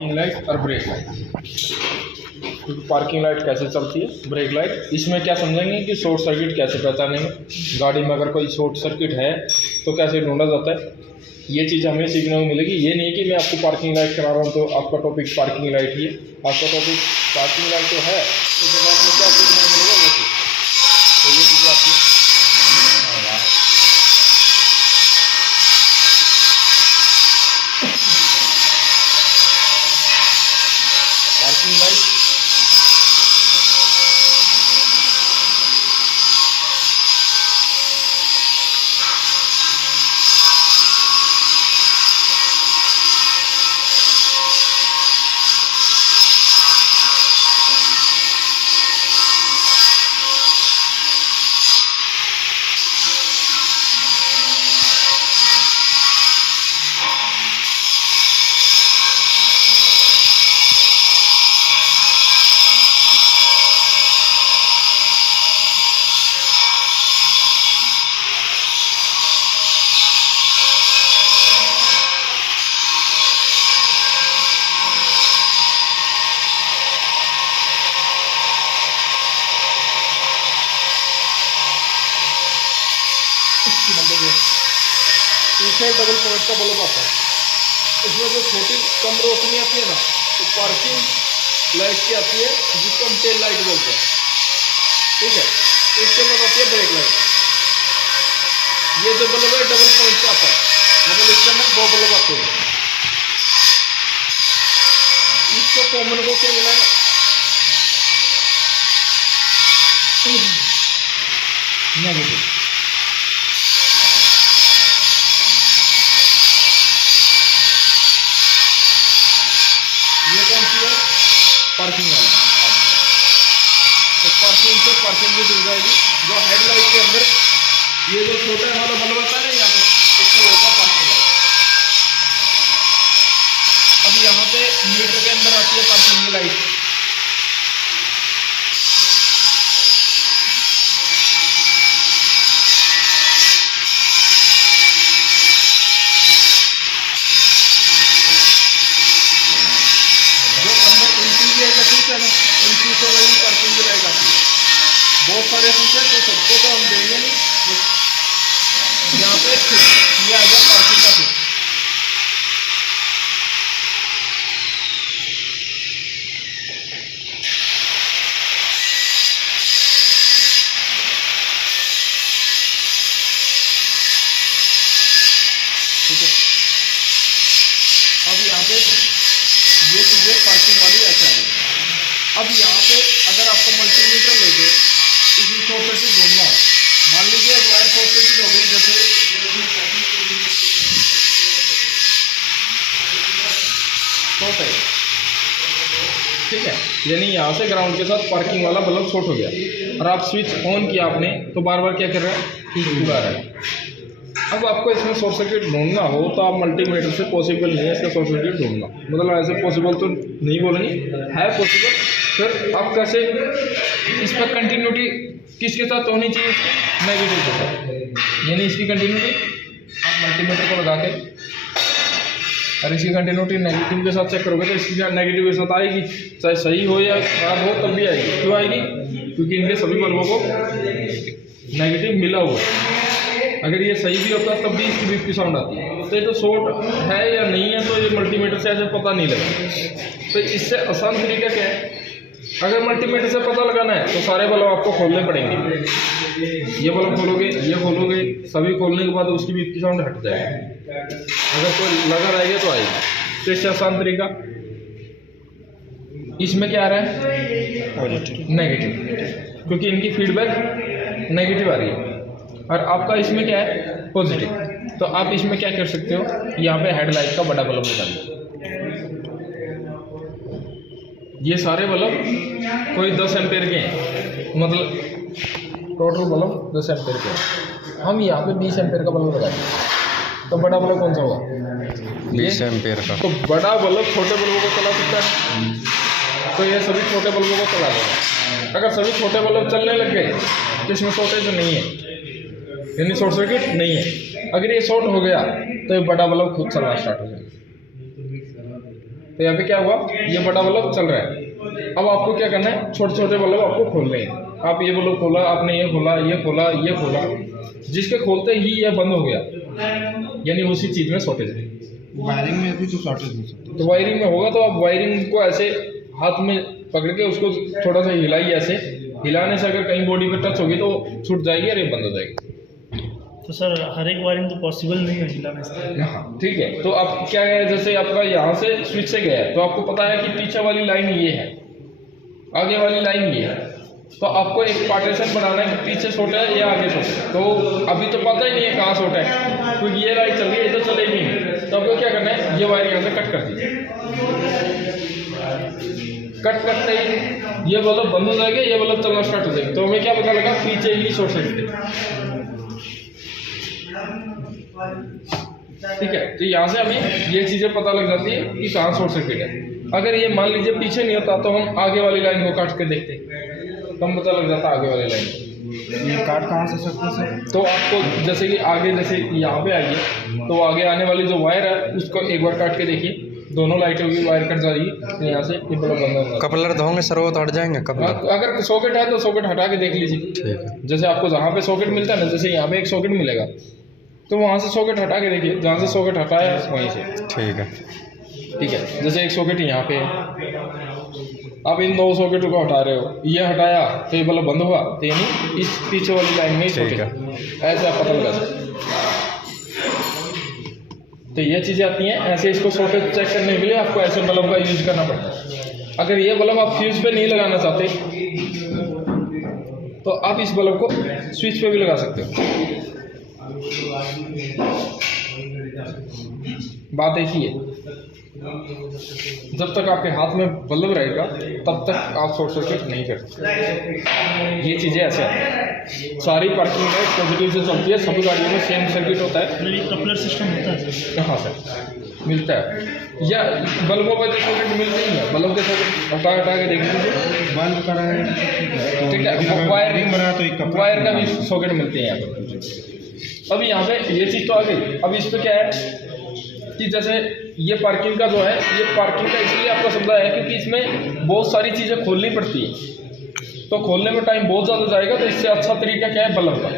Parking light और brake light. क्योंकि parking light कैसे चलती है, ब्रेक लाइट, इसमें क्या समझेंगे कि शॉर्ट सर्किट कैसे पहचानेंगे, गाड़ी में अगर कोई शॉर्ट सर्किट है तो कैसे ढूंढा जाता है, ये चीज़ हमें सीखने को मिलेगी। ये नहीं कि मैं आपको पार्किंग लाइट करा रहा हूँ तो आपका टॉपिक पार्किंग लाइट ही है, आपका टॉपिक पार्किंग लाइट तो है, तो जब आपको क्या सीखने को मिलेगा वैसे तो ये चीज़ें आपकी पार्किंग लाइट पीछे डबल पॉइंट का बल्ब आता है, इसमें जो छोटी कम रोशनी आती है ना तो पार्किंग लाइट की आती है, जिसको हम टेल लाइट बोलते हैं। ठीक है, इसके बाद आती है ब्रेक लाइट। ये जो बल्ब है डबल पॉइंट का आता है, मतलब इसके अंदर दो बल्ब आते हैं। इसको कॉमन को क्या मिला है, नेगेटिव। ये कौन सी है, पार्किंग वाला। तो पार्किंग से पार्किंग भी जुड़ जाएगी। जो हेडलाइट के अंदर ये जो छोटा वाला बल्ब आता है ना यहाँ पे, इसको होगा पार्किंग लाइट। अब यहाँ पे मीटर के अंदर आती है पार्किंग की लाइट। ठीक है ना, इन शीशों में भी पार्किंग की लाइट आती है। बहुत सारे शीशे, तो सबको तो हम देंगे नहीं, यहाँ पे ये आ गया पार्किंग का फीस। ठीक है, अब यहाँ पे ये चीज़ें पार्किंग वाली ऐसे आ गई। अब यहाँ पे अगर आपको मल्टीमीटर लेके इसमें शॉर्ट सर्किट ढूंढना हो, मान लीजिए एक वायर शॉर्ट सर्किट हो गई, जैसे शॉर्ट है, ठीक है, यानी यहाँ से ग्राउंड के साथ पार्किंग वाला बल्ब शॉर्ट हो गया और आप स्विच ऑन किया आपने तो बार बार क्या कर रहा है, पूरा रहा है। अब आपको इसमें शॉर्ट सर्किट ढूंढना हो तो आप मल्टीमीटर से पॉसिबल नहीं है इसका शॉर्ट सर्किट ढूंढना, मतलब ऐसे पॉसिबल तो नहीं बोलेंगे, है पॉसिबल। फिर आप कैसे, इस पर कंटिन्यूटी किसके साथ होनी चाहिए, नेगेटिव के साथ, यानी इसकी कंटिन्यूटी आप मल्टीमीटर को लगा के और इसकी कंटिन्यूटी नेगेटिव के साथ चेक करोगे तो इसकी नेगेटिव के साथ आएगी, चाहे सही हो या खराब हो तब भी आएगी। क्यों आएगी, क्योंकि इनके सभी बल्बों को नेगेटिव मिला हुआ है। अगर ये सही भी होता तब भी इसकी बीप की साउंड आती है। तो ये तो शॉर्ट है या नहीं है तो ये मल्टीमीटर से ऐसे पता नहीं लगेगा। तो इससे आसान तरीका क्या है, अगर मल्टीमीटर से पता लगाना है तो सारे बल्ब आपको खोलने पड़ेंगे। ये बल्ब खोलोगे, ये खोलोगे, सभी खोलने के बाद उसकी बीप की साउंड हट जाएगी। अगर कोई लगा रहेगा तो आएगी। तो इससे आसान तरीका, इसमें क्या आ रहा है, नेगेटिव, क्योंकि इनकी फीडबैक नेगेटिव आ रही है और आपका इसमें क्या है, पॉजिटिव। तो आप इसमें क्या कर सकते हो, यहाँ पे हेडलाइट का बड़ा बल्ब लगा दो। ये सारे बल्ब कोई 10 एम्पेयर के हैं, मतलब टोटल बल्ब 10 एम्पेयर के हैं। हम यहाँ पे 20 एम्पेयर का बल्ब लगा दें तो बड़ा बल्ब कौन सा होगा, 20 एम्पेयर का। तो बड़ा बल्ब छोटे बल्बों को चला सकता है, तो ये सभी छोटे बल्बों को चला देगा। अगर सभी छोटे बल्ब चलने लग गए तो इसमें शॉर्टेज नहीं है, यानी शॉर्ट सर्किट नहीं है। अगर ये शॉर्ट हो गया तो ये बड़ा बल्ब खुद चलना स्टार्ट हो जाएगा। तो यहाँ पे क्या हुआ, ये बड़ा बल्ब चल रहा है। अब आपको क्या करना है, छोटे छोटे बल्ब आपको खोलने हैं। आप ये बल्ब खोला, आपने ये खोला, ये खोला, ये खोला, जिसके खोलते ही ये बंद हो गया, यानी उसी चीज़ में शॉर्टेज है। वायरिंग में भी तो शॉर्टेज हो सकता है। तो वायरिंग में होगा तो आप वायरिंग को ऐसे हाथ में पकड़ के उसको थोड़ा सा हिलाइए। ऐसे हिलाने से अगर कहीं बॉडी पे टच होगी तो छूट जाएगी और ये बंद हो जाएगी। तो सर हर एक वायरिंग तो पॉसिबल नहीं है हिलाने से। हाँ ठीक है। तो अब क्या है, जैसे आपका यहाँ से स्विच से गया है तो आपको पता है कि पीछे वाली लाइन ये है, आगे वाली लाइन ये है, तो आपको एक पार्टीशन बनाना है कि पीछे शॉर्ट है या आगे शॉर्ट है। तो अभी तो पता ही नहीं है कहाँ शॉर्ट है, क्योंकि ये लाइट चल रही है, ये तो चलेगी नहीं। तो आपको क्या करना है, ये वायर यहाँ से कट कर दीजिए। कट करते ही ये बल्ब बंद हो जाएगा, ये बल्ब चलना स्टार्ट हो जाएगा। तो हमें क्या पता लगा, पीछे ही शॉर्ट सर्किट है। ठीक है, तो यहाँ से हमें ये चीज़ें पता लग जाती है कि कहाँ शॉर्ट सर्किट है। अगर ये मान लीजिए पीछे नहीं होता तो हम आगे वाली लाइन को काट के देखते, तो हम पता लग जाता आगे वाली लाइन। ये काट कहाँ से सकते हैं सर? तो आपको जैसे कि आगे, जैसे यहाँ पे आइए तो आगे आने वाली जो वायर है उसको एक बार काट के देखिए, दोनों लाइटों की वायर कट जाएगी, तो यहाँ से ये बल्ब बंद होगा। कपलर धोंगे सर वो तो हट जाएंगे कपलर। अगर सॉकेट है तो सॉकेट हटा के देख लीजिए। ठीक है। जैसे आपको जहाँ पे सॉकेट मिलता है ना, जैसे यहाँ पे एक सॉकेट मिलेगा तो वहाँ से सॉकेट हटा के देखिए, जहाँ से सॉकेट हटाया वहीं से। ठीक है। ठीक है, जैसे एक सॉकेट यहाँ पे है, आप इन दो सॉकेट को हटा रहे हो, ये हटाया तो ये बल्ब बंद हुआ, तो यानी इस पीछे वाली लाइन में ही सॉकेट है। ऐसे आप पता लगा सकते। तो ये चीज़ें आती हैं। ऐसे इसको शॉर्टेज चेक करने के लिए आपको ऐसे बल्ब का यूज करना पड़ता है। अगर ये बल्ब आप फ्यूज पे नहीं लगाना चाहते तो आप इस बल्ब को स्विच पे भी लगा सकते हो। बात एक ही है, जब तक आपके हाथ में बल्ब रहेगा तब तक आप शॉर्ट सर्किट नहीं कर सकते। ये चीज़ें ऐसे आती हैं। सारी पार्किंग में पॉजिटिव से चलती है, सभी गाड़ियों में सेम सर्किट होता है। मतलब ये कपलर सिस्टम होता है सर? हाँ सर, मिलता है। या बल्बों पर तो सॉकेट मिलते ही है, बल्ब के सॉकेट हटा हटा के देख लीजिए। बंद करा है, ठीक है, वायरिंग बना तो एक वायर का भी सॉकेट मिलते हैं यहाँ पर। अब यहाँ पे ये चीज़ तो आ गई। अब इस पर क्या है कि जैसे ये पार्किंग का जो है, ये पार्किंग का इसलिए आपको समझा है क्योंकि इसमें बहुत सारी चीज़ें खोलनी पड़ती है, तो खोलने में टाइम बहुत ज़्यादा जाएगा। तो इससे अच्छा तरीका क्या है, बल्ब का।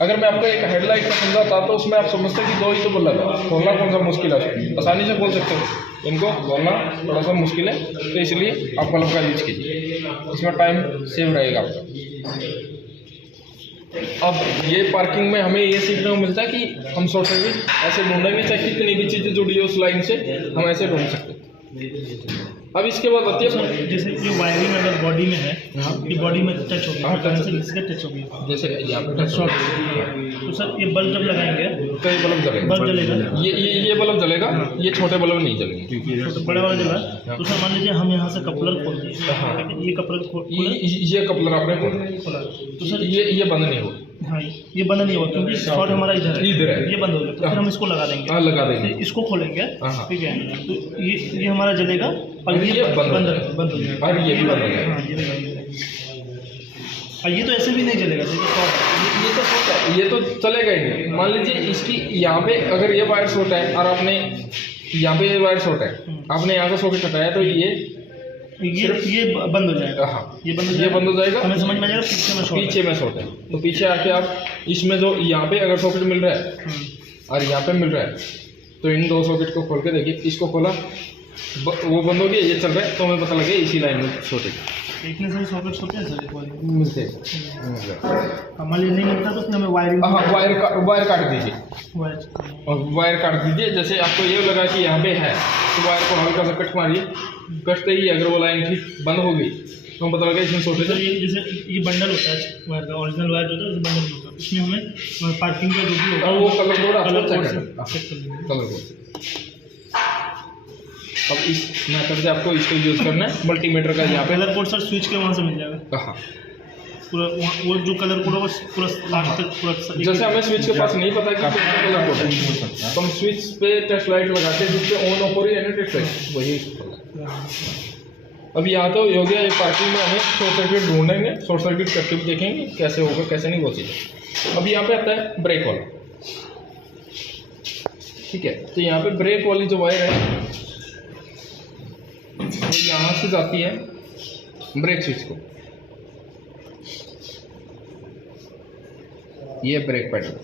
अगर मैं आपको एक हेडलाइट का समझाता तो उसमें आप समझते कि दो ही तो बल्ब है, खोलना कौन सा मुश्किल है, आसानी से खोल सकते हो। इनको खोलना थोड़ा सा मुश्किल है, तो इसलिए आप बल्ब का यूज कीजिए, इसमें टाइम सेव रहेगा आपका। अब ये पार्किंग में हमें ये सीखने को मिलता है कि हम शॉर्ट सर्किट ऐसे ढूंढेंगे, चाहे कितनी भी चीज़ें जुड़ी है उस लाइन से, हम ऐसे ढूंढ सकते हैं। अब इसके बाद आती है, सर जैसे ये वायरिंग अगर बॉडी में है, ये बॉडी में टच होगी, हाँ, टच होगी। इसके टच होगी, जैसे यहाँ पे टच शॉर्ट। तो सर ये बल्ब जब लगाएंगे तो ये बल्ब जलेगा, बल्ब जलेगा, ये बल्ब जलेगा, ये छोटे बल्ब नहीं जलेंगे, तो बड़े वाला जला। तो सर मान लीजिए हम यहाँ से कपलर खोल दिए, ये कपलर खोला, ये कपलर आपने खोला, तो सर ये बंद नहीं होगा। हाँ ये बंद नहीं होगा क्योंकि शॉर्ट हमारा इधर है, ये बंद हो गया। तो फिर हम इसको लगा देंगे, हाँ लगा देंगे, इसको खोलेंगे, हाँ। ठीक है। तो ये हमारा जलेगा और ये बंद हो जाएगा, और ये भी बंद हो जाएगा। हाँ ये भी बंद हो जाएगा। और ये तो ऐसे भी नहीं चलेगा, देखिए शॉर्ट ये तो शॉर्ट है, ये तो चलेगा ही नहीं। मान लीजिए इसकी यहाँ पे अगर ये वायर शॉर्ट है और आपने यहाँ पे ये वायर शॉर्ट है, आपने यहाँ का सॉकेट हटाया तो ये बंद हो जाएगा। हाँ ये बंद हो जाएगा, हमें समझ में आ जाएगा पीछे में शॉर्ट है। तो पीछे आके आप इसमें जो यहाँ पे अगर सॉकेट मिल रहा है और यहाँ पे मिल रहा है, तो इन दो सॉकेट को खोल के देखिए। इसको खोला, वो बंद हो गया, ये चल रहा है, तो हमें पता लगे इसी लाइन में शॉर्ट है। इतने सारे सॉकेट्स होते हैं सर एक वाले मिलते हैं। हमारे लिए नहीं मिलता तो फिर हमें वायरिंग, हाँ वायर काट दीजिए, और वायर काट दीजिए। जैसे आपको ये लगा कि यहाँ पे है तो वायर को हल्का सा कट मारिए, कटते ही अगर वो लाइन ठीक बंद हो गई तो हम पता लगा इसमें शॉर्टेज है। जैसे ये बंडल होता है वायर का, ओरिजिनल वायर जो होता है बंडल होता है, इसमें हमें पार्किंग का जो भी होगा और वो colour code colour code colour code. अब इस मेथड से आपको इसको यूज़ करना है, मल्टीमीटर का यहाँ पे कलर कोड सर स्विच के वहाँ से मिल जाएगा। हाँ पूरा वो जो कलर कोड होगा पूरा लास्ट तक पूरा। जैसे हमें स्विच के पास नहीं पता कि कौन सा कलर कोड है, तो हम स्विच पे टेस्ट लाइट लगाते हैं जिससे ऑन ऑफ हो रही है ना टेस्ट लाइट, वही। अब यहाँ तो हो गया ये पार्किंग में हमें शॉर्ट सर्किट ढूंढेंगे, शॉर्ट सर्किट करके भी देखेंगे कैसे होगा कैसे नहीं वो चीज़। अब यहाँ पे आता है ब्रेक वाला, ठीक है। तो यहाँ पे ब्रेक वाली जो वायर है से जाती है ब्रेक स्विच को, ये ब्रेक पैडल।